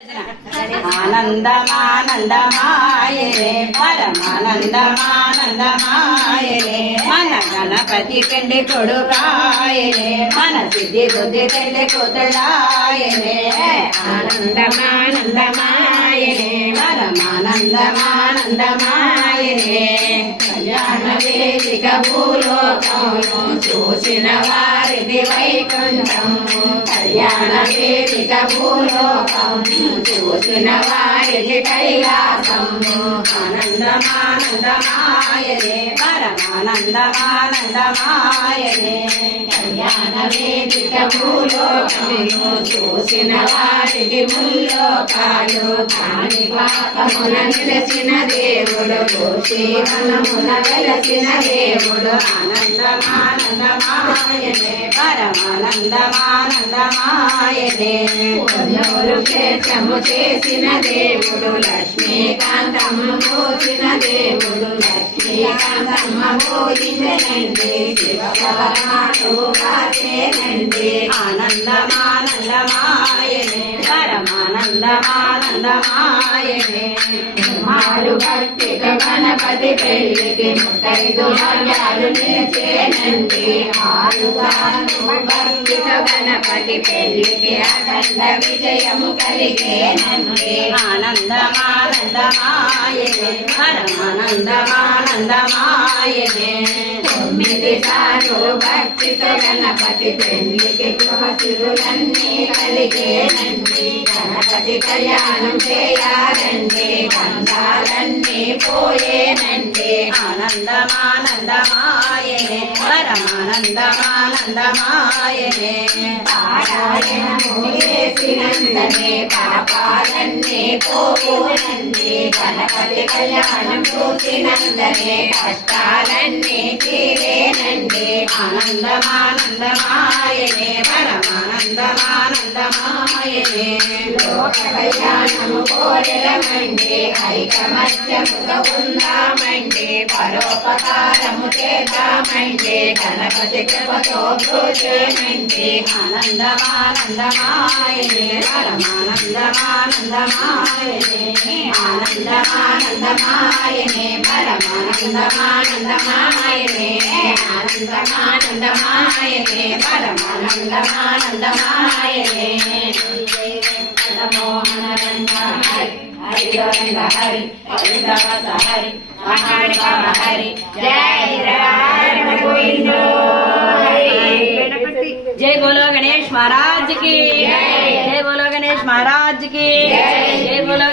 ఆనందమానందమాయనే పరమానందమానందమాయనే మన గణపతి పెళ్లి కొడుకాయనే మన సిద్ధి బుద్ధి పెళ్లి కూతుడాయనే ఆనందమానందమాయనే పరమానందమానందమాయనే కళ్యాణ వేదిక భూలోకము చూసిన వారిది వైకుంఠం కళ్యాణ వేదిక భూలోకం చూసిన వారికి కైలాసం ఆనందమానందమాయనే పరమానందమానందమాయనే కళ్యాణ వేదిక భూలోకము చూసిన వారికి ముల్లోకాలు కాని పాపమున నిలచిన దేవుడు శ్రీవనమున వెలసిన దేవుడు ఆనందమానందమాయనే పరమానందమానందమాయనే క్షేత్రము చేసిన దేవుడు లక్ష్మీకాంతమ్మ పోసిన దేవుడు లక్ష్మీకాంతమ్మ పోయినండి శివపరమాణుగాచేనండి ఆనందమానందమాయనే పరమానందమానందమాయనే మారు భక్తిక గణపతి పెళ్లికి ముత్తైదు భాగ్యాలు నిలిచేనండి ఆరు సార్లు భక్తిక గణపతి పెళ్లికి అఖండ విజయము కలిగేనండి ఆనందమానందమాయనే పరమానందమానందమాయనే 9 సార్లు భక్తితో గణపతి పెళ్లికి గృహశిరులన్నీ కలిగేనండి గణపతి కళ్యాణం చేయాలండి బంధాలన్నీ పోయేనండి ఆనందమానందమాయనే పరమానందమానందమాయనే పారాయణము చేసినందనే పాపాలన్నీ పోవునండి గణపతి కళ్యాణం చూసినందనే కష్టాలన్నీ తీరేనండి ఆనందమానందమాయనే పరమానందమానందమాయనే లోక కళ్యాణము కోరమండి ఐకమత్యముగా ఉందామండి పరోపకారము చేద్దామండి గణపతి కృపతో పూజేమండి ఆనందమానందమాయనే పరమానందమానందమాయనే ఆనందమానందమాయనే పరమానందమానందమాయనే ఆనందమానందమాయనే పరమానందమానందమాయనే మోహనరంగ హరి హరి గోవింద హరి గోవిందవస హరి మహాదేవ హరి జై రామ గోవింద जय बोलो गणेश महाराज की जय बोलो गणेश महाराज की जय बोलो